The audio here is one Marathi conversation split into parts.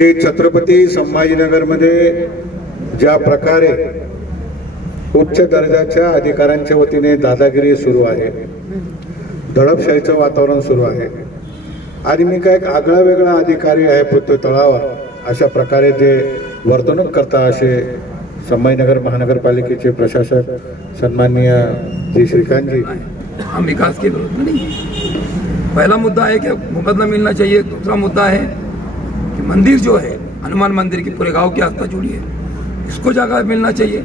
की छत्रपती संभाजीनगरमध्ये ज्या प्रकारे उच्च दर्जाच्या अधिकाऱ्यांच्या वतीने दादागिरी सुरू आहे दडपशाहीचं वातावरण सुरू आहे आणि मी काय एक आगळा वेगळा अधिकारी आहे पृथ्वी तळावर अशा प्रकारे ते वर्तणूक करता असे संभाजीनगर महानगरपालिकेचे प्रशासक सन्माननीय जी श्रीकांतजी. हम विकास के विरोध में नहीं. पहला मुद्दा है कि मुकदमा मिलना चाहिए दूसरा मुद्दा है मंदिर जो है, हनुमान मंदिर की पूरे गाँव की आस्था जुड़ी है, इसको जगह मिलना चाहिए,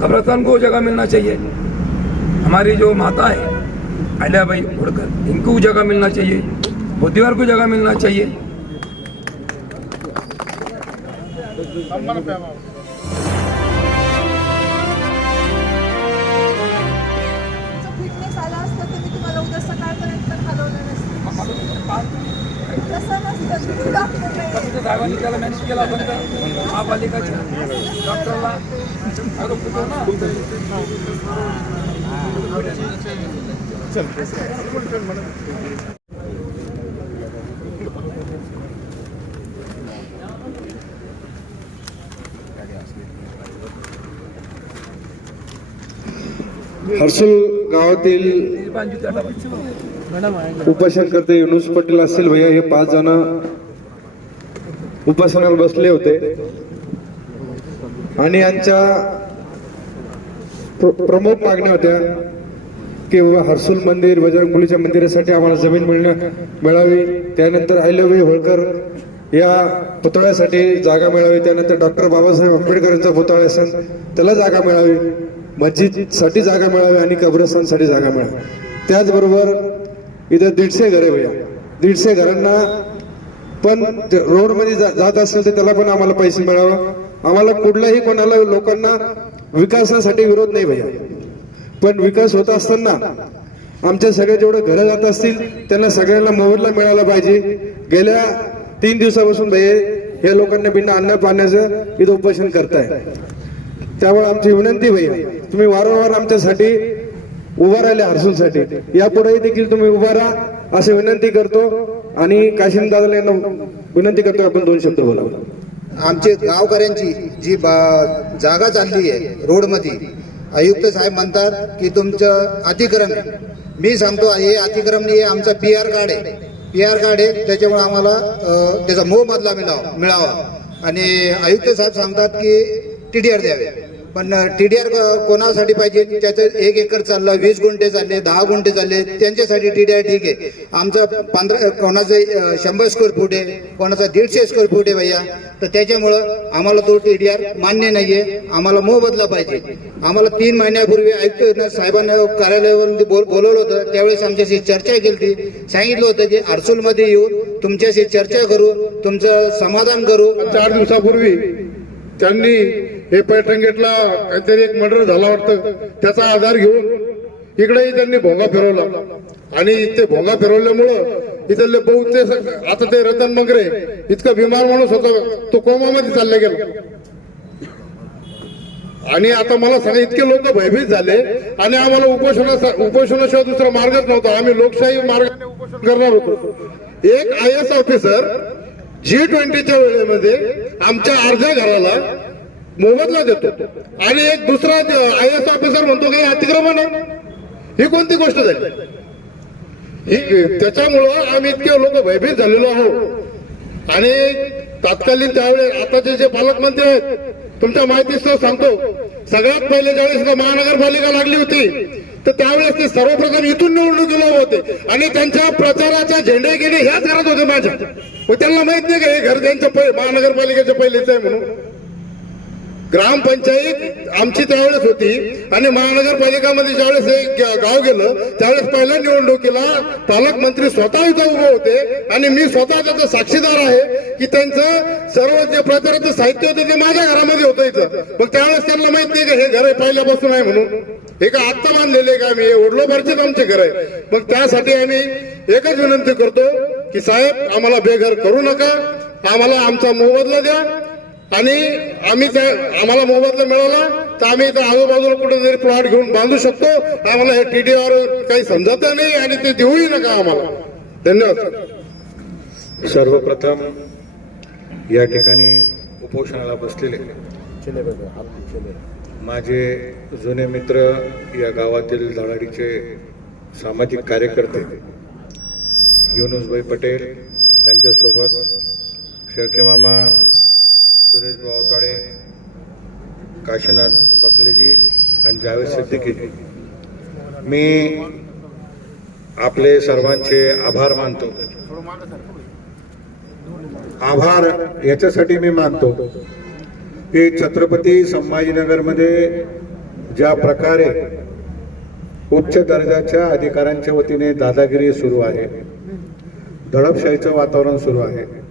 कब्रस्तान को जगह मिलना चाहिए। हमारी जो माता है अहल्या अहिल्याबाई उड़कर, इनको जगह मिलना चाहिए, बुद्धिवार को जगह मिलना चाहिए। साहेबांनी त्याला मॅनेज केला पण तर महापालिकाच्या डॉक्टरला आरोप होतो ना हर्सुल गावातील. उपोषणकर्ते युनुस पटेल असतील भैया हे पाच जण उपासनावर बसले होते. आणि यांच्या प्र- प्रमुख मागण्या होत्या की हर्सुल मंदिर बजरंगबलीच्या मंदिरासाठी आम्हाला जमीन मिळणं मिळावी. त्यानंतर आयलवी होळकर या पुतळ्यासाठी जागा मिळावी. त्यानंतर डॉक्टर बाबासाहेब आंबेडकरांचा पुतळा असेल त्याला जागा मिळावी. मस्जिदसाठी जागा मिळावी आणि कब्रस्तानसाठी जागा मिळावी. त्याचबरोबर इथं दीडशे घरे भैया दीडशे घरांना पण रोडमध्ये जा- जात असेल तर त्याला पण आम्हाला पैसे मिळावं. आम्हाला कुठलाही कोणाला लोकांना विकासासाठी विरोध नाही भैया. पण विकास होत असताना आमच्या सगळे जेवढं घरं जात असतील त्यांना सगळ्यांना मोबदला मिळाला पाहिजे. गेल्या तीन दिवसापासून भैया हे लोकांना बिना अन्न पाण्याचं इथं उपोषण करताय. त्यामुळे आमची विनंती भैया तुम्ही वारंवार आमच्यासाठी उभा राहिले हर्सूलसाठी. यापुढेही देखील तुम्ही उभा राहा. अशी विनंती करतो आणि काशिम दादाला यांना विनंती करतो आपण दोन शब्द बोलावं. आमचे गावकऱ्यांची जी बा- जागा चालली आहे रोडमध्ये आयुक्त साहेब म्हणतात की तुमचं अतिक्रम मी सांगतो हे अतिक्रम नाही हे आमचा पी आर कार्ड आहे. पी आर कार्ड आहे त्याच्यामुळे आम्हाला त्याचा मोबदला मिळावा मिळावा. आणि आयुक्त साहेब सांगतात की टी डी आर द्यावे. पण टी डी आर कोणासाठी पाहिजे? त्याचं एक एकर चाललं वीस गुंठे चालले दहा गुंठे चालले त्यांच्यासाठी टी डी आर ठीक आहे. आमचं पंधरा कोणाचं शंभर स्क्वेअर फूट आहे कोणाचा दीडशे स्क्वेअर फूट आहे भैया. तर त्याच्यामुळं आम्हाला तो टी डी आर मान्य नाही आहे आम्हाला मोबदला पाहिजे. आम्हाला तीन महिन्यापूर्वी आयुक्त साहेबांना कार्यालयावरून बोल बोलवलं होतं. त्यावेळेस आमच्याशी चर्चा केली होती सांगितलं होतं की अडसूलमध्ये येऊन तुमच्याशी चर्चा करू तुमचं समाधान करू. चार दिवसापूर्वी त्यांनी हे पैठण गेटला काहीतरी एक मर्डर झाला वाटतं. त्याचा आधार घेऊन इकडेही त्यांनी भोंगा फिरवला. आणि ते भोंगा फिरवल्यामुळं इथले बहुत आता ते रतन मगरे इतका बिमार माणूस होता तो कोमामध्ये चालले गेला. आणि आता मला सांगा इतके लोक भयभीत झाले आणि आम्हाला उपोषणा उपोषणाशिवाय दुसरा मार्गच नव्हता. आम्ही लोकशाही मार्ग करणार होतो. एक आय एस ऑफिसर जी ट्वेंटीच्या वेळेमध्ये आमच्या अर्ध्या घराला मोबदला देतो. आणि एक दुसरा आय एस ऑफिसर म्हणतो की अतिक्रमण आहे. ही कोणती गोष्ट झाली? ही त्याच्यामुळं आम्ही इतके लोक भयभीत झालेलो आहोत. आणि तात्कालीन त्यावेळेस आताचे जे पालकमंत्री आहेत तुमच्या माहितीसह सांगतो सगळ्यात पहिले ज्यावेळेस महानगरपालिका लागली होती तर त्यावेळेस ते सर्वप्रथम इथून निवडणुकीला होते. आणि त्यांच्या प्रचाराच्या झेंडे गेले ह्याच घरात होते माझ्या. त्यांना माहीत नाही का हे घर त्यांच्या महानगरपालिकेच्या पहिलेच आहे म्हणून? ग्रामपंचायत आमची त्यावेळेस होती आणि महानगरपालिकामध्ये ज्यावेळेस हे गाव गेलं त्यावेळेस पहिल्या निवडणुकीला पालकमंत्री स्वतः इथं उभे होते आणि मी स्वतः त्याचा साक्षीदार आहे की त्यांचं सर्व जे प्रचाराचं साहित्य होतं ते माझ्या घरामध्ये होतं इथं. मग त्यावेळेस त्यांना माहीत नाही का हे घर आहे पहिल्यापासून आहे म्हणून. हे का आत्ता बांधलेले का? आम्ही हे वडलोबारचेच आमचे घर आहे. मग त्यासाठी आम्ही एकच विनंती करतो की साहेब आम्हाला बेघर करू नका. आम्हाला आमचा मोबदला द्या. आणि आम्ही त्या आम्हाला मोबदला मिळाला तर आम्ही त्या आजूबाजूला कुठेतरी प्लॉट घेऊन बांधू शकतो. आम्हाला हे टीडीआर काही समजत नाही आणि ते देऊही नका आम्हाला. धन्यवाद. सर्वप्रथम या ठिकाणी उपोषणाला बसलेले माझे जुने मित्र या गावातील धडाडीचे सामाजिक कार्यकर्ते युनुसभाई पटेल त्यांच्यासोबत शेळके मामा सुरेश बावताडे काशीनाथ बकलेजी आणि जावेद सिद्दीकीजी मी आपले सर्वांचे आभार मानतो. आभार याच्यासाठी मी मानतो की छत्रपती संभाजीनगरमध्ये ज्या प्रकारे उच्च दर्जाच्या अधिकाऱ्यांच्या वतीने दादागिरी सुरू आहे दडपशाहीचं वातावरण सुरू आहे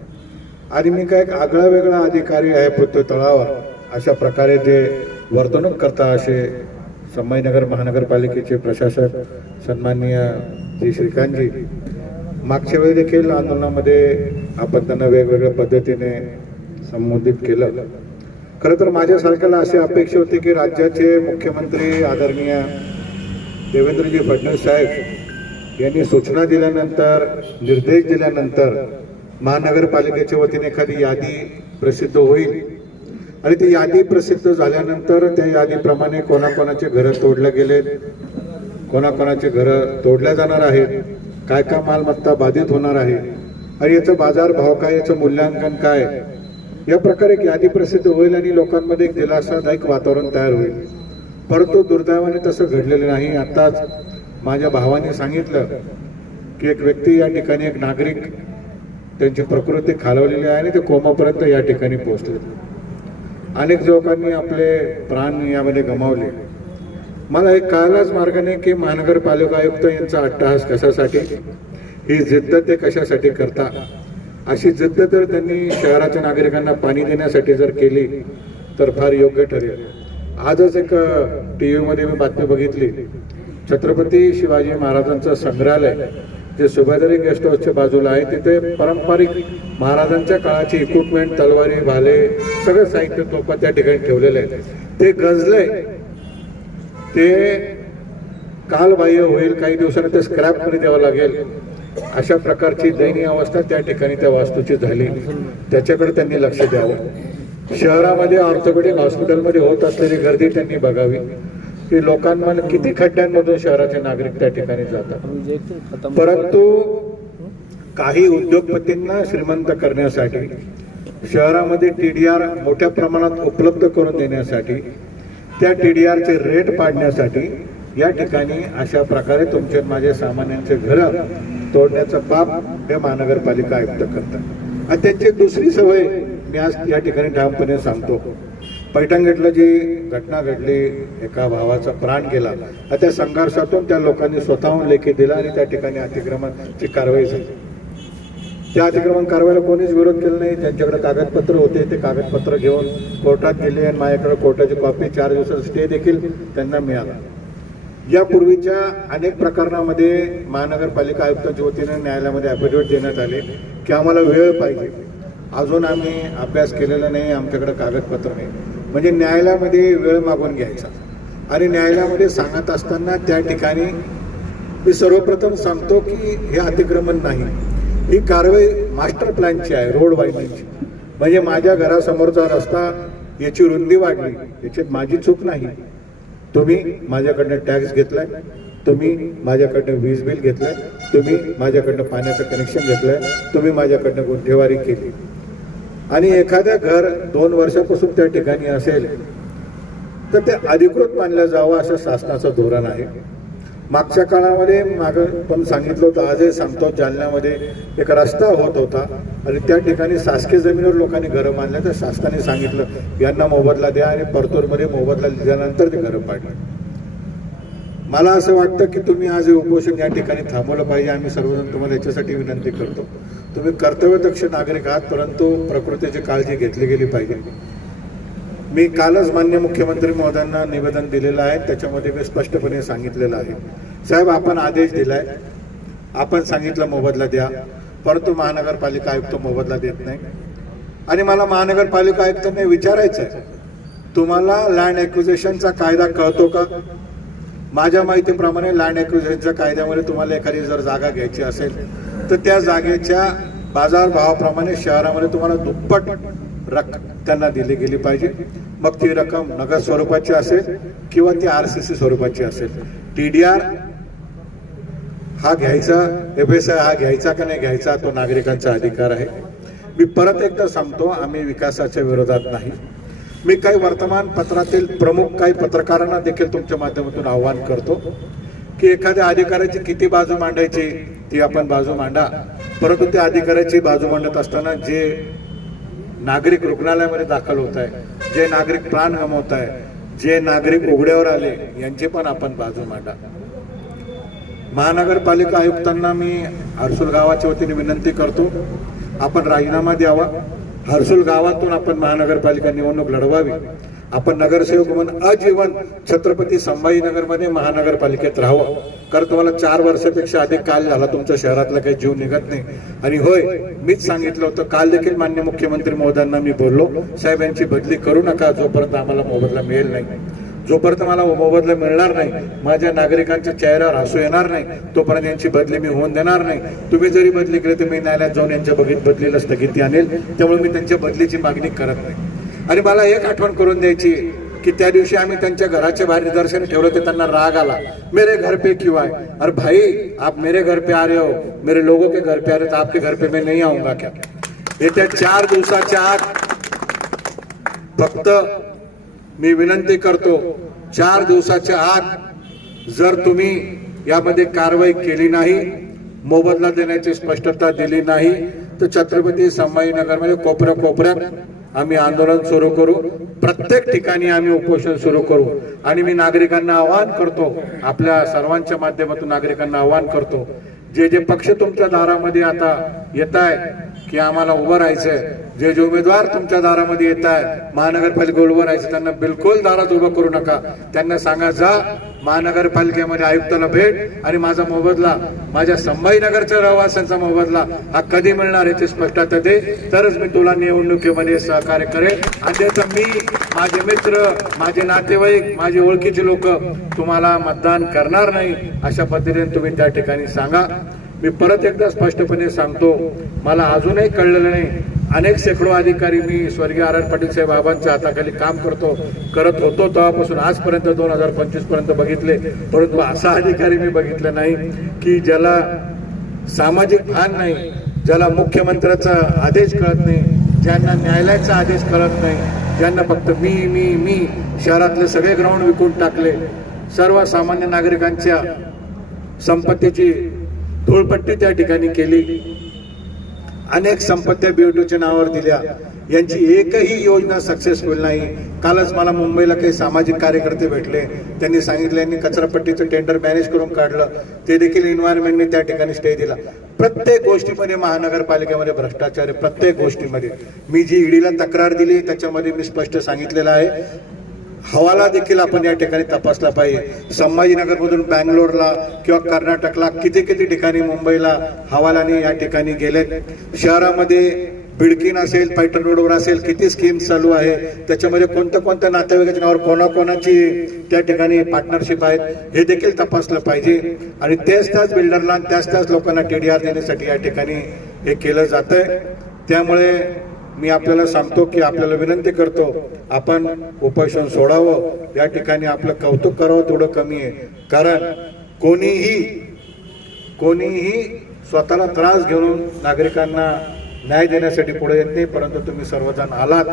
आणि मी काय एक आगळा वेगळा अधिकारी आहे पृथ्वी तळावर अशा प्रकारे ते वर्तणूक करता असे संभाजीनगर महानगरपालिकेचे प्रशासक सन्माननीय जी श्रीकांतजी. मागच्या वेळी देखील आंदोलनामध्ये आपण त्यांना वेगवेगळ्या पद्धतीने संबोधित केलं. खरं तर माझ्यासारख्याला अशी अपेक्षा होती की राज्याचे मुख्यमंत्री आदरणीय देवेंद्रजी फडणवीस साहेब यांनी सूचना दिल्यानंतर निर्देश दिल्यानंतर महानगरपालिकेच्या वतीने एखादी यादी प्रसिद्ध होईल. आणि ती यादी प्रसिद्ध झाल्यानंतर त्या यादीप्रमाणे कोणाकोणाचे घरं तोडले गेलेत कोणाकोणाचे घरं तोडल्या जाणार आहेत काय काय मालमत्ता बाधित होणार आहे आणि याचं बाजार भाव काय याचं मूल्यांकन काय या प्रकारे एक यादी प्रसिद्ध होईल आणि लोकांमध्ये एक दिलासादायक वातावरण तयार होईल. परंतु दुर्दैवाने तसं घडलेलं नाही. आत्ताच माझ्या भावाने सांगितलं की एक व्यक्ती या ठिकाणी एक नागरिक त्यांची प्रकृती खालवलेली आहे आणि ते कोमापर्यंत या ठिकाणी पोहोचले. अनेक लोकांनी आपले प्राण यामध्ये गमावले. मला एक कळायलाच मार्गाने की महानगरपालिका आयुक्त यांचा अट्टहास कशासाठी ही जिद्द ते कशासाठी करता? अशी जिद्द जर त्यांनी शहराच्या नागरिकांना पाणी देण्यासाठी जर केली तर फार योग्य ठरेल. आजच एक टी व्हीमध्ये मी बातमी बघितली. छत्रपती शिवाजी महाराजांचं संग्रहालय जे सुभेदारी गेस्ट हाऊसच्या बाजूला आहे. तिथे पारंपरिक महाराजांच्या काळाची इक्विपमेंट तलवारी भाले सगळं साहित्य तोफा त्या ठिकाणी ठेवलेले आहे. ते गजलंय. ते कालबाह्य होईल काही दिवसांनी ते स्क्रॅपमध्ये द्यावं लागेल. अशा प्रकारची दयनीय अवस्था त्या ठिकाणी त्या वास्तूची झाली. त्याच्याकडे त्यांनी लक्ष द्यावं. शहरामध्ये ऑर्थोपेडिक हॉस्पिटलमध्ये होत असलेली गर्दी त्यांनी बघावी. की लोकांमध्ये किती खड्ड्यांमधून शहराचे नागरिक त्या ठिकाणी जातात? परंतु काही उद्योगपतींना श्रीमंत करण्यासाठी शहरामध्ये टी डी आर मोठ्या प्रमाणात उपलब्ध करून देण्यासाठी त्या टी डी आरचे रेट पाडण्यासाठी या ठिकाणी अशा प्रकारे तुमचे माझे सामान्यांचे घरं तोडण्याचं बाप हे महानगरपालिका आयुक्त करतात. आणि त्यांची दुसरी सवय मी आज या ठिकाणी ठामपणे सांगतो. पैठणगेटला जी घटना घडली एका भावाचा प्राण गेला त्या संघर्षातून त्या लोकांनी स्वतःहून लेखी दिला आणि त्या ठिकाणी अतिक्रमणची कारवाई झाली. त्या अतिक्रमण कारवाईला कोणीच विरोध केला नाही. त्यांच्याकडे कागदपत्र होते ते कागदपत्र घेऊन कोर्टात गेले आणि माझ्याकडे कोर्टाची कॉपी चार दिवसाचा स्टे देखील त्यांना मिळाला. यापूर्वीच्या अनेक प्रकरणामध्ये महानगरपालिका आयुक्तांच्या वतीने न्यायालयामध्ये ॲफिडेव्हिट देण्यात आले की आम्हाला वेळ पाहिजे. अजून आम्ही अभ्यास केलेला नाही आमच्याकडे कागदपत्र नाही. म्हणजे न्यायालयामध्ये वेळ मागून घ्यायचा. आणि न्यायालयामध्ये सांगत असताना त्या ठिकाणी मी सर्वप्रथम सांगतो की हे अतिक्रमण नाही. ही कारवाई मास्टर प्लॅनची आहे रोड वायडिंगची म्हणजे माझ्या घरासमोरचा रस्ता याची रुंदी वाढली. याच्यात माझी चूक नाही. तुम्ही माझ्याकडनं टॅक्स घेतलाय तुम्ही माझ्याकडनं वीज बिल घेतलंय तुम्ही माझ्याकडनं पाण्याचं कनेक्शन घेतलंय तुम्ही माझ्याकडनं गुंठेवारी केली. आणि एखाद्या घर दोन वर्षापासून त्या ठिकाणी असेल तर ते अधिकृत मानलं जावं असं शासनाचं धोरण आहे. मागच्या काळामध्ये माग पण सांगितलं होतं आजही सांगतो जालन्यामध्ये एक रस्ता होत होता आणि त्या ठिकाणी शासकीय जमिनीवर लोकांनी घरं मानले तर शासनाने सांगितलं यांना मोबदला द्या आणि परतूरमध्ये मोबदला दिल्यानंतर ते घरं पाडलं मला असं वाटतं की तुम्ही आज उपोषण या ठिकाणी थांबवलं पाहिजे. आम्ही सर्वजण तुम्हाला याच्यासाठी विनंती करतो. तुम्ही कर्तव्यदक्ष नागरिक आहात परंतु प्रकृतीची काळजी घेतली गेली पाहिजे. मी कालच मान्य मुख्यमंत्री महोदयांना निवेदन दिलेलं आहे त्याच्यामध्ये मी स्पष्टपणे सांगितलेलं आहे. साहेब आपण आदेश दिलाय. आपण सांगितलं मोबदला द्या. परंतु महानगरपालिका आयुक्त मोबदला देत नाही. आणि मला महानगरपालिका आयुक्तांनी विचारायचं आहे तुम्हाला लँड ॲक्विजेशनचा कायदा कळतो का? माझ्या माहितीप्रमाणे लँड ॲक्विजेशनच्या कायद्यामध्ये तुम्हाला एखादी जर जागा घ्यायची असेल तर त्या जागेच्या बाजारभावाप्रमाणे शहरामध्ये तुम्हाला दुप्पट रक्कम त्यांना दिली गेली पाहिजे. मग ती रक्कम नगद स्वरूपाची असेल किंवा ती आर सी सी स्वरूपाची असेल. टी डी आर हा घ्यायचा एफ एस आय हा घ्यायचा का नाही घ्यायचा तो नागरिकांचा अधिकार आहे. मी परत एकदा सांगतो आम्ही विकासाच्या विरोधात नाही. मी काही वर्तमानपत्रातील प्रमुख काही पत्रकारांना देखील तुमच्या माध्यमातून आव्हान करतो. की एखाद्या अधिकाऱ्याची किती बाजू मांडायची ती आपण बाजू मांडा. परंतु त्या अधिकाऱ्याची बाजू मांडत असताना जे नागरिक रुग्णालयामध्ये दाखल होत आहे जे नागरिक प्राण गमवत आहे जे नागरिक उघड्यावर आले यांची पण आपण बाजू मांडा. महानगरपालिका आयुक्तांना मी हर्सुल गावाच्या वतीने विनंती करतो आपण राजीनामा द्यावा. हर्सुल गावातून आपण महानगरपालिका निवडणूक लढवावी. आपण नगरसेवक म्हणून आजीवन छत्रपती संभाजीनगरमध्ये महानगरपालिकेत राहावं. कारण तुम्हाला चार वर्षापेक्षा अधिक काल झाला तुमच्या शहरातला काही जीव निघत नाही. आणि होय मीच सांगितलं होतं काल देखील मान्य मुख्यमंत्री महोदयांना मी बोललो साहेब यांची बदली करू नका जोपर्यंत आम्हाला मोबदला मिळेल नाही. जोपर्यंत मला मोबदला मिळणार नाही माझ्या नागरिकांच्या चेहऱ्यावर हसू येणार नाही तोपर्यंत यांची बदली मी होऊन देणार नाही. तुम्ही जरी बदली केली तर मी न्यायालयात जाऊन यांच्या बघित बदलीला स्थगिती आणेल. त्यामुळे मी त्यांच्या बदलीची मागणी करत नाही. आणि मला एक आठवण करून द्यायची की त्या दिवशी आम्ही त्यांच्या घराच्या बाहेर निदर्शन ठेवलं ते त्यांना राग आला. मेरे घर पे क्यों आए? अरे भाई आप मेरे घर पे आ रहे हो. मेरे लोगों के घर पे आ रहे हो, तो आपके घर पे मैं नहीं आऊंगा क्या? येत्या चार दिवसाच्या आत फक्त मी विनंती करतो चार दिवसाच्या आत जर तुम्ही यामध्ये कारवाई केली नाही मोबदला देण्याची स्पष्टता दिली नाही तर छत्रपती संभाजीनगरमध्ये कोपऱ्या कोपऱ्यात आम्ही आंदोलन सुरू करू. प्रत्येक ठिकाणी आम्ही उपोषण सुरू करू. आणि मी नागरिकांना आवाहन करतो. आपल्या सर्वांच्या माध्यमातून नागरिकांना आवाहन करतो. जे जे पक्ष तुमच्या दारामध्ये आता येत आहे की आम्हाला उभं राहायचंय. जे जे उमेदवार तुमच्या दारामध्ये येत आहे महानगरपालिका उभं राहायचं त्यांना बिलकुल दारात उभं करू नका. त्यांना सांगा जा महानगरपालिकेमध्ये आयुक्ताला भेट आणि माझा मोबदला माझ्या संभाजीनगरच्या रहिवाशांचा मोबदला हा कधी मिळणार याची स्पष्टता दे. तरच मी तुला निवडणुकीमध्ये सहकार्य करेल. अन्यथा मी माझे मित्र माझे नातेवाईक माझे ओळखीचे लोक तुम्हाला मतदान करणार नाही अशा पद्धतीने तुम्ही त्या ठिकाणी सांगा. मी परत एकदा स्पष्टपणे सांगतो मला अजूनही कळलेलं नाही अनेक शेकडो अधिकारी मी स्वर्गीय आर आर पाटील साहेब बाबांच्या हाताखाली काम करतो करत होतो तेव्हापासून आजपर्यंत दोन हजार पंचवीसपर्यंत बघितले. परंतु असा अधिकारी मी बघितला नाही की ज्याला सामाजिक भान नाही ज्याला मुख्यमंत्र्याचा आदेश कळत नाही ज्यांना न्यायालयाचा आदेश कळत नाही ज्यांना फक्त मी मी मी शहरातले सगळे ग्राउंड विकून टाकले. सर्वसामान्य नागरिकांच्या संपत्तीची धूळपट्टी त्या ठिकाणी केली. अनेक संपत्त्या बीओटीच्या नावावर दिल्या. यांची एकही योजना सक्सेसफुल नाही. कालच मला मुंबईला काही सामाजिक कार्यकर्ते भेटले. त्यांनी सांगितलं यांनी कचरापट्टीचं टेंडर मॅनेज करून काढलं. ते देखील एन्व्हायरमेंटने त्या ठिकाणी स्टे दिला. प्रत्येक गोष्टीमध्ये महानगरपालिकेमध्ये भ्रष्टाचार आहे प्रत्येक गोष्टीमध्ये. मी जी ईडीला तक्रार दिली त्याच्यामध्ये मी स्पष्ट सांगितलेलं आहे. हवाला देखील आपण या ठिकाणी तपासला पाहिजे. संभाजीनगरमधून बँगलोरला किंवा कर्नाटकला किती किती ठिकाणी मुंबईला हवालाने या ठिकाणी गेलेत. शहरामध्ये बिडकीन असेल पैठण रोडवर असेल किती स्कीम चालू आहे त्याच्यामध्ये कोणत्या कोणत्या नातेवाईकाच्या नावावर कोणाकोणाची त्या ठिकाणी पार्टनरशिप आहेत हे देखील तपासलं पाहिजे. आणि तेच त्याच बिल्डरला आणि त्याच त्याच लोकांना टीडीआर देण्यासाठी या ठिकाणी हे केलं जातं त्यामुळे मी आपल्याला सांगतो की आपल्याला विनंती करतो आपण उपोषण सोडावं. या ठिकाणी आपलं कौतुक करावं थोडं कमी आहे. कारण कोणीही कोणीही स्वतःला त्रास घेऊन नागरिकांना न्याय देण्यासाठी पुढे येत नाही परंतु तुम्ही सर्वजण आलात.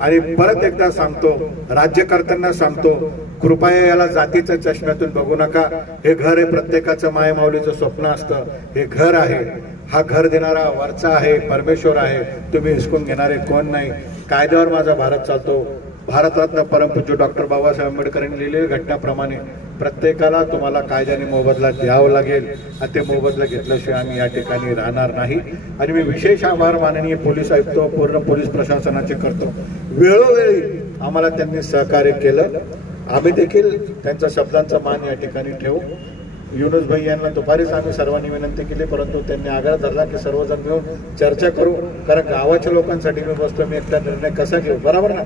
आणि परत एकदा सांगतो राज्यकर्त्यांना सांगतो कृपया याला जातीच्या चष्म्यातून बघू नका. हे घर हे प्रत्येकाचं मायमाऊलीचं स्वप्न असतं. हे घर आहे. हा घर देणारा वरचा आहे परमेश्वर आहे तुम्ही हिसकून घेणारे कोण नाही? कायद्यावर माझा भारत चालतो. भारतरत्न परमपूज्य डॉक्टर बाबासाहेब आंबेडकरांनी लिहिलेल्या घटनाप्रमाणे प्रत्येकाला तुम्हाला कायद्याने मोबदला द्यावा लागेल. आणि ते मोबदला घेतल्याशिवाय आम्ही या ठिकाणी राहणार नाही. आणि मी विशेष आभार माननीय पोलीस आयुक्त पूर्ण पोलीस प्रशासनाचे करतो. वेळोवेळी आम्हाला त्यांनी सहकार्य केलं. आम्ही देखील त्यांच्या शब्दांचा मान या ठिकाणी ठेवू. युनुस भाई यांना दुपारीच आम्ही सर्वांनी विनंती केली परंतु त्यांनी आग्रह धरला की सर्वजण मिळून चर्चा करू कारण गावाच्या लोकांसाठी मी बसतो मी एकटा निर्णय कसा घेऊ? बरोबर ना?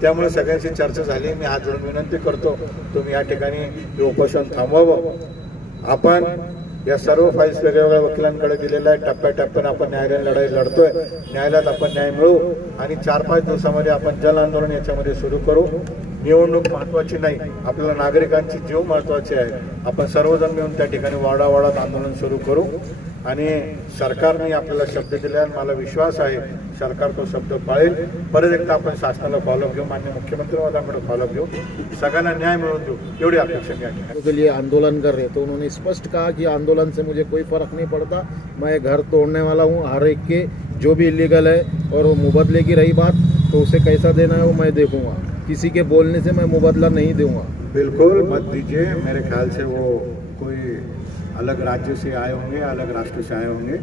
त्यामुळे सगळ्यांची चर्चा झाली मी आज जोडून विनंती करतो तुम्ही या ठिकाणी हे उपोषण थांबवावं. आपण या सर्व फाईल्स वेगवेगळ्या वकिलांकडे दिलेल्या आहेत. टप्प्याटप्प्यानं आपण न्यायालयीन लढाई लढतोय. न्यायालयात आपण न्याय मिळवू आणि चार पाच दिवसामध्ये आपण जन आंदोलन याच्यामध्ये सुरू करू. निवडणूक महत्वाची नाही. आपल्याला नागरिकांची जीव महत्त्वाचे आहे. आपण सर्वजण मिळून त्या ठिकाणी वाडावाडात आंदोलन सुरू करू. आणि सरकारने आपल्याला शब्द दिला मला विश्वास आहे सरकार तो शब्द पाळेल. परत एकदा आपण शासनाला फॉलोअप घेऊ मान्य मुख्यमंत्री महोदयांकडे फॉलोअप घेऊ. सगळ्यांना न्याय मिळवून देऊ. एवढी अपेक्षा मी के लिए आंदोलन कर रहे तो उन्होंने स्पष्ट कहा कि आंदोलन से मुझे कोई फ़र्क नहीं पड़ता मैं घर तोड़ने वाला हूँ हर एक के जो भी इलीगल है और वो मुबदले की रही बात तो उसे कैसा देना है वो मैं देखूँगा। किसी के बोलने से मैं मुबदला नहीं दूँगा। बिल्कुल मत दीजिए मेरे ख्याल से वो कोई अलग राज्य से आए होंगे, अलग राष्ट्र से आए होंगे,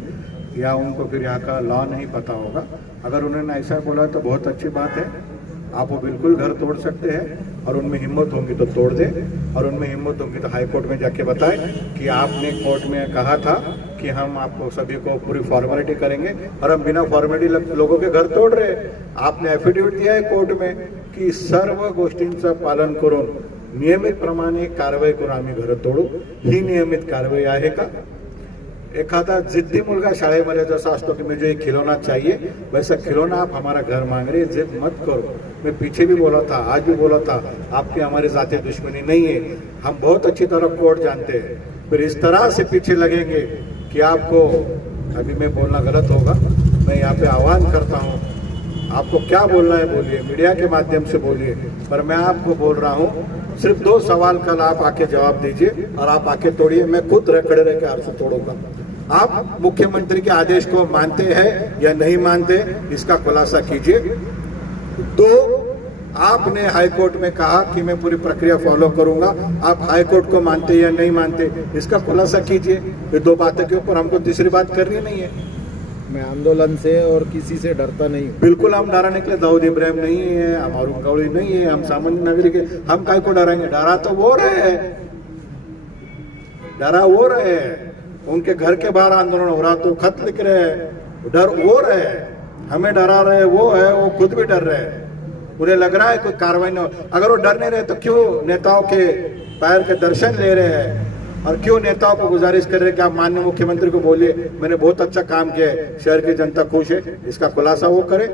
या उनको फिर यहाँ का लॉ नहीं पता होगा। अगर उन्होंने ऐसा बोला तो बहुत अच्छी बात है। आप वो बिल्कुल घर तोड़ सकते हैं और उनमें हिम्मत होंगी तो तोड़ दे और उनमें हिम्मत होंगी तो हाई कोर्ट में जाके बताएँ कि आपने कोर्ट में कहा था कि हम आपको सभी को पूरी फॉर्मेलिटी करेंगे और हम बिना फॉर्मेलिटी लोगों के घर तोड़ रहे। आपने एफिडेविट दिया है कोर्ट में की सर्व गोष्टींचं पालन करून नियमितप्रमाणे कारवाई करून आम्ही घर तोडू. ही नियमित कारवाई आहे का? एखादा जिद्दी मुलगा शाळेमध्ये जसा असतो कि मुझे एक खिलौना चाहिए, वैसा खिलौना आप हमारा घर मांग रहे जिद मत करो. मैं पीछे भी बोला था, आज भी बोला था, आपकी हमारी जाती दुश्मनी नहीं है. हम बहुत अच्छी तरह कोर्ट जानते हैं. फिर इस तरह से पीछे लगेंगे कि आपको, अभी मैं बोलना गलत होगा, मैं यहाँ पे आह्वान करता हूँ. आपको क्या बोलना है, बोलिए. मीडिया के माध्यम से बोलिए. पर मैं आपको बोल रहा हूँ, सिर्फ़ दो सवाल कल आप आके जवाब दीजिए और आप आके तोड़िए, मैं खुद खड़े रह के आपसे तोड़ूँगा। आप मुख्यमंत्री के आदेश को मानते हैं या नहीं मानते, इसका खुलासा कीजिए। दो, आपने हाईकोर्ट में कहा कि मैं पूरी प्रक्रिया फॉलो करूँगा। आप हाईकोर्ट को मानते या नहीं मानते, इसका खुलासा कीजिए। ये दो बातों के ऊपर हमको तीसरी बात करनी नहीं है। मैं आंदोलन से और किसी से डरता नहीं हूँ। बिल्कुल हम डराने के लिए दाऊद इब्राहिम नहीं है, हम अरुण गौड़ी नहीं है, हम सामान्य नागरिक है। हम काय को डराएँगे? डरा तो वो रहे। हैं डरा वो रहे। हैं उनके घर के बाहर आंदोलन हो रहा तो खत लिख रहे। हैं डर वो रहे। हैं हमें डरा रहे हैं वो है, वो खुद भी डर रहे। हैं उन्हें लग रहा है कोई कार्रवाई न हो। अगर वो डर नहीं रहे तो क्यों नेताओं के पैर के दर्शन ले रहे हैं? और क्यों नेताओं को गुजारिश कर रहे हैं कि आप माननीय मुख्यमंत्री को बोलिए, मैंने बहुत अच्छा काम किया है, शहर की जनता खुश है, इसका खुलासा वो करे।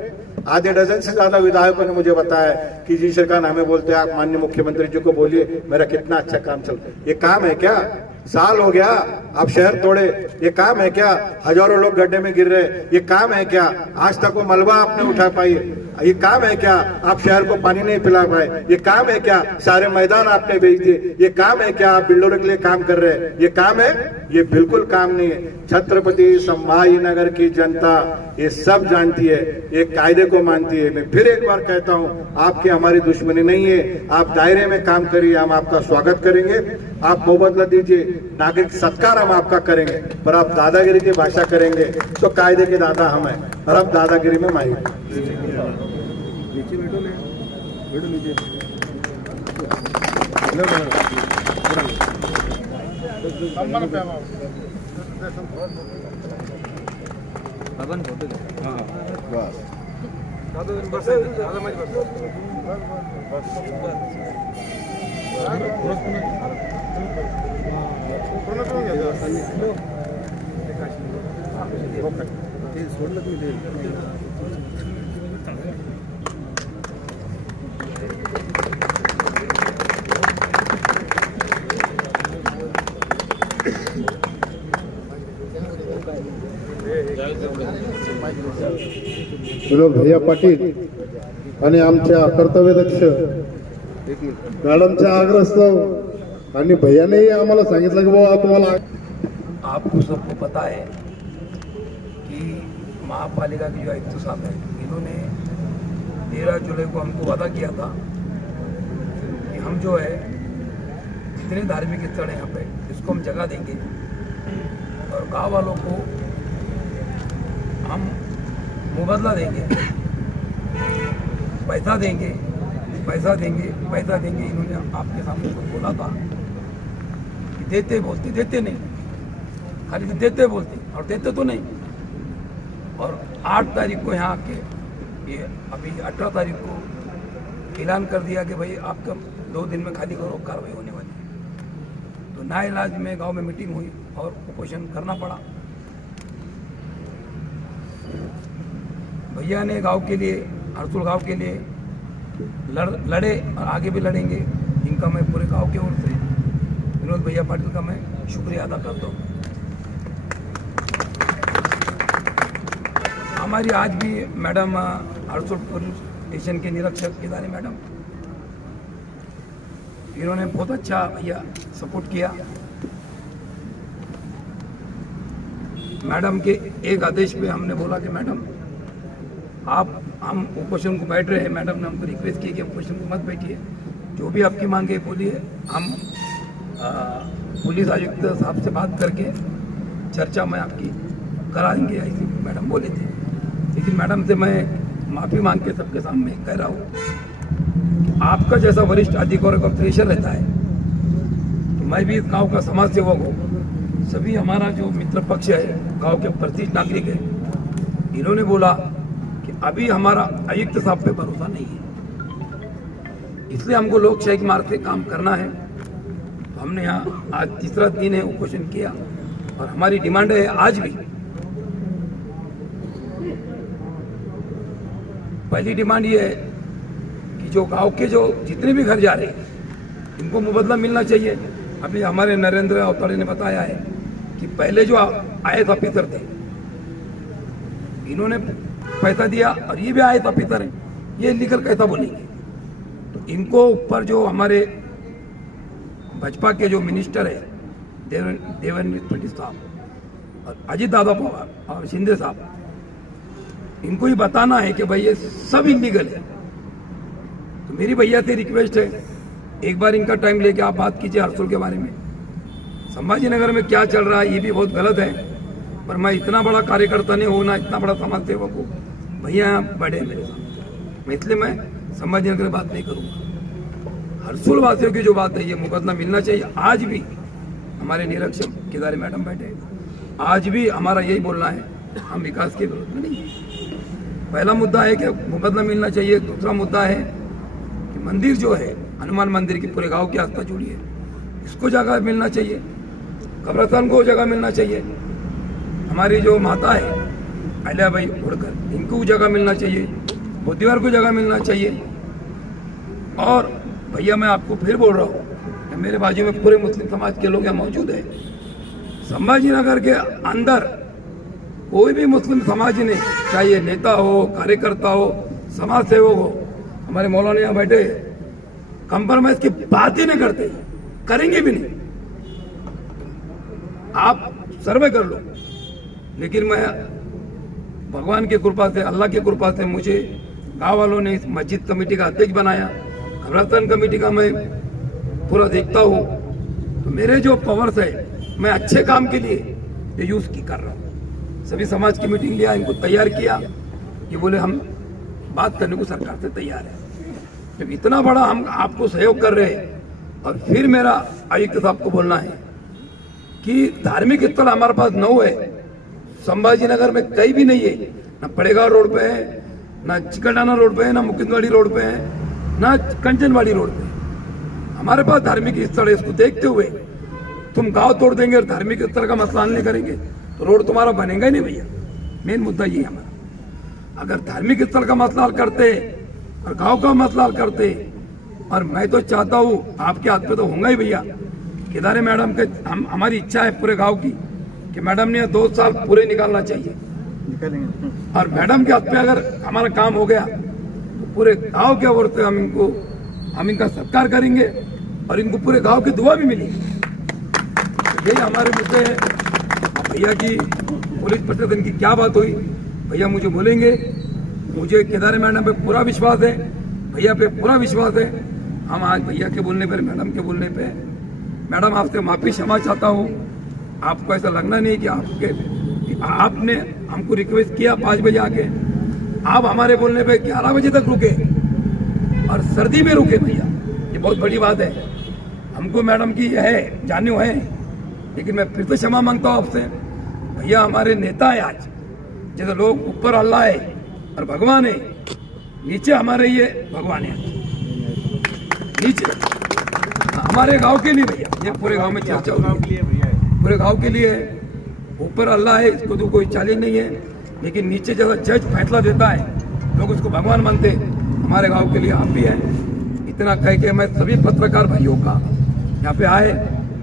आधे डजन से ज़्यादा विधायकों ने मुझे बताया कि जी सरकार हमें बोलते हैं, आप माननीय मुख्यमंत्री जी को बोलिए, मेरा कितना अच्छा काम चल ये काम है क्या? साल हो गया आप शहर तोड़े। ये काम है क्या? हज़ारों लोग गड्ढे में गिर रहे। ये काम है क्या? आज तक वो मलबा आपने उठा पाई ये काम है क्या? आप शहर को पानी नहीं पिला पाए। ये काम है क्या? सारे मैदान आपने बेच दिए। ये काम है क्या? आप बिल्डरों के लिए काम कर रहे हैं। ये काम है? ये बिल्कुल काम नहीं है। छत्रपति संभाजी नगर की जनता ये सब जानती है। ये कायदे को मानती है। मैं फिर एक बार कहता हूँ, आपकी हमारी दुश्मनी नहीं है। आप दायरे में काम करिए। हम आपका स्वागत करेंगे। आप मुबदला दीजिए। नागरिक सत्कार हम आपका करेंगे पर आप दादागिरी की भाषा करेंगे तो कायदे के दादा हम हैं और आप दादागिरी में माहिर विनोद भैया पाटील आणि आमच्या कर्तव्यदक्ष मॅडमच्या आग्रस्त आणि भैयानेही आम्हाला सांगितलं की बाबा तुम्हाला आपको सबको पता है कि महापालिका के जो आयुक्त साहब हैं, इन्होंने तेरह जुलाई को हमको वादा किया था कि हम जो है, जितने धार्मिक स्थल हैं यहाँ पे, इसको हम जगह देंगे। और गाँव वालों को हम मुबदला देंगे। पैसा देंगे पैसा देंगे पैसा देंगे, इन्होंने आपके सामने बोला था कि देते बोलते देते नहीं। खाली तो देते बोलते और देते तो नहीं। और आठ तारीख को यहाँ के ये अभी अठारह तारीख को ऐलान कर दिया कि भाई आपका दो दिन में खाली करो, कार्रवाई होने वाली है। तो तो ना इलाज में गाँव में मीटिंग हुई और कुपोषण करना पड़ा। भैया ने गाँव के लिए, हरसुल गाँव के लिए लड़, लड़े और आगे भी लड़ेंगे। इनका मैं पूरे गाँव की ओर से विनोद भैया पाटिल का मैं शुक्रिया अदा करता हूँ। हमारी आज भी मैडम हरसुल पुलिस स्टेशन के निरीक्षक केदारी मैडम। इन्होंने बहुत अच्छा भैया सपोर्ट किया। मैडम के एक आदेश पे हमने बोला कि मैडम, आप, हम उपोषण को बैठ रहे हैं। मैडम ने हमको रिक्वेस्ट की कि उपोषण को मत बैठिए। जो भी आपकी मांगे बोलिए। हम पुलिस आयुक्त साहब से बात करके चर्चा में आपकी करा देंगे ऐसी मैडम बोले थे। लेकिन मैडम से मैं माफ़ी मांग के सबके सामने कह रहा हूँ, आपका जैसा वरिष्ठ अधिकारियों का प्रेशर रहता है तो मैं भी इस गाँव का समाज सेवक हूँ। सभी हमारा जो मित्र पक्ष है, गाँव के प्रतिष्ठ नागरिक है, इन्होंने बोला कि अभी हमारा आयुक्त साहब पे भरोसा नहीं है। इसलिए हमको लोकशाही के मार्ग से काम करना है। तो हमने यहाँ आज तीसरा दिन है, उपोषण किया और हमारी डिमांड है आज भी पहली डिमांड ये है कि जो गाँव के जो जितने भी घर जा रहे हैं, इनको मुबदला मिलना चाहिए। अभी हमारे नरेंद्र अवताड़े ने बताया है कि पहले जो आए था पितर थे, इन्होंने पैसा दिया और ये भी आए ऑफिसर हैं, ये लीगल कैसा बोलेंगे? तो इनको ऊपर जो हमारे भाजपा के जो मिनिस्टर है देव देवेंद्र फडणवीस साहब और अजीत दादा पवार और शिंदे साहब इनको ही बताना है कि भाई ये सब इलीगल है। तो मेरी भैया से रिक्वेस्ट है, एक बार इनका टाइम लेके आप बात कीजिए हरसुल के बारे में। संभाजी नगर में क्या चल रहा है, ये भी बहुत गलत है, पर मैं इतना बड़ा कार्यकर्ता नहीं हूँ, ना इतना बड़ा समाज सेवक हूँ। भैया, बड़े मेरे साथ। मैं इसलिए मैं संभाजी नगर में बात नहीं करूँगा। हरसुल वासियों की जो बात है, ये मुकदमा मिलना चाहिए। आज भी हमारे निरीक्षक केदारी मैडम बैठे आज भी हमारा यही बोलना है, हम विकास के विरोध में नहीं। पहला मुद्दा है कि मुकदमा मिलना चाहिए, दूसरा मुद्दा है कि मंदिर जो है, हनुमान मंदिर की पूरे गाँव की आस्था जुड़ी है। इसको जगह मिलना चाहिए, कब्रस्तान को जगह मिलना चाहिए। हमारी जो माता है अहल्या अहिल्याबाई उड़कर, इनको जगह मिलना चाहिए बुद्धिवार को जगह मिलना चाहिए। और भैया, मैं आपको फिर बोल रहा हूँ मेरे बाजू में पूरे मुस्लिम समाज के लोग यहाँ मौजूद हैं। संभाजी नगर के अंदर कोई भी मुस्लिम समाज ने चाहे ये नेता हो, कार्यकर्ता हो समाज सेवक हो, हमारे मौलाना यहाँ बैठे कंप्रोमाइज की बात ही नहीं करते, करेंगे भी नहीं। आप सर्वे कर लो, लेकिन मैं भगवान की कृपा से, अल्लाह की कृपा से मुझे गाँव वालों ने इस मस्जिद कमेटी का अध्यक्ष बनाया, कब्रस्तान कमेटी का मैं पूरा देखता हूँ। तो मेरे जो पावर्स है, मैं अच्छे काम के लिए यूज़ की कर रहा हूँ। सभी समाज की मीटिंग लिया, इनको तैयार किया ये बोले, हम बात करने को सरकार से तैयार है। जब इतना बड़ा हम आपको सहयोग कर रहे और फिर मेरा आयुक्त साहब को बोलना है कि धार्मिक स्थल हमारे पास नौ है, संभाजी नगर में कहीं भी नहीं है। ना पड़ेगा रोड पे है, ना चिकटाना रोड पे है, ना मुकिंदवाड़ी रोड पे है, ना कंचनवाड़ी रोड पे हमारे पास धार्मिक स्थल है, इसको देखते हुए तुम गाँव तोड़ देंगे और धार्मिक स्थल का मसला हल नहीं करेंगे। रोड तुम्हारा बनेगा ही नहीं भैया। मेन मुद्दा ये है हमारा। अगर धार्मिक स्थल का मसला हल करते और गाँव का मसला हल करते और मैं तो चाहता हूँ आपके हाथ पे तो होगा ही भैया। केदारे मैडम के हम हमारी इच्छा है पूरे गाँव की कि मैडम ने दो साल पूरे निकालना चाहिए। और मैडम के हाथ पे अगर हमारा काम हो गया तो पूरे गाँव के ओर से हम इनको हम इनका सत्कार करेंगे और इनको पूरे गाँव की दुआ भी मिलेगी। यही हमारे मुद्दे हैं। भैया की पुलिस प्रशासन की क्या बात हुई? भैया मुझे बोलेंगे। मुझे केदारे मैडम पे पूरा विश्वास है। भैया पे पूरा विश्वास है। हम आज भैया के बोलने पर, मैडम के बोलने पे, मैडम आपसे माफ़ी क्षमा चाहता हूँ। आपको ऐसा लगना नहीं कि आपके, कि आपने हमको रिक्वेस्ट किया पाँच बजे आके। आप हमारे बोलने पे ग्यारह बजे तक रुके और सर्दी में रुके भैया। ये बहुत बड़ी बात है। हमको मैडम की यह है जानू है। लेकिन मैं फिर से क्षमा माँगता हूँ आपसे। भैया हमारे नेता है आज। जैसे लोग ऊपर अल्लाह है और भगवान है, नीचे हमारे ये भगवान है। नीचे। हमारे गाँव के लिए भैया, ये पूरे गाँव में चर्चा हो पूरे गाँव के लिए ऊपर अल्लाह है, इसको तो कोई चैलेंज नहीं है, लेकिन नीचे जैसा जज फैसला देता है, लोग उसको भगवान मानते हमारे गाँव के लिए आप भी हैं। इतना कह के मैं सभी पत्रकार भाइयों का यहाँ पे आए,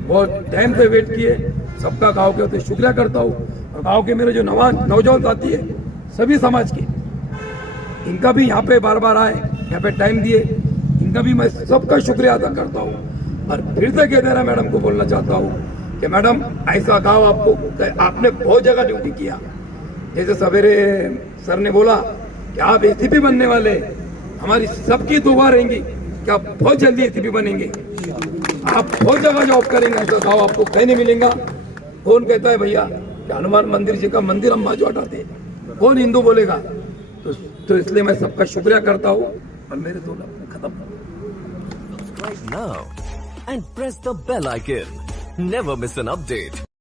बहुत टाइम से वेट किए सबका गाँव के होते शुक्रिया करता हूँ। और गाँव के मेरे जो नवा नौजवान साथी है, सभी समाज के, इनका भी यहाँ पे बार बार आए, यहाँ पे टाइम दिए, इनका भी मैं सबका शुक्रिया अदा करता हूँ। और फिर से केदारा मैडम को बोलना चाहता हूँ कि मैडम, ऐसा गाँव आपको, आपने बहुत जगह ड्यूटी किया। जैसे सवेरे सर ने बोला कि आप एसीपी बनने वाले। हमारी सबकी दुआ रहेंगी कि आप बहुत जल्दी एसीपी बनेंगे। आप बहुत जगह जॉब करेंगे, ऐसा गाँव आपको कहीं नहीं मिलेगा। कौन कहता है भैया हनुमान मंदिर जी का मंदिर हम बाजू हटाते? कौन हिंदू बोलेगा तो, तो इसलिए मैं सबका शुक्रिया करता हूँ और मेरे दो खत्म now now and press the bell icon. Never miss an update.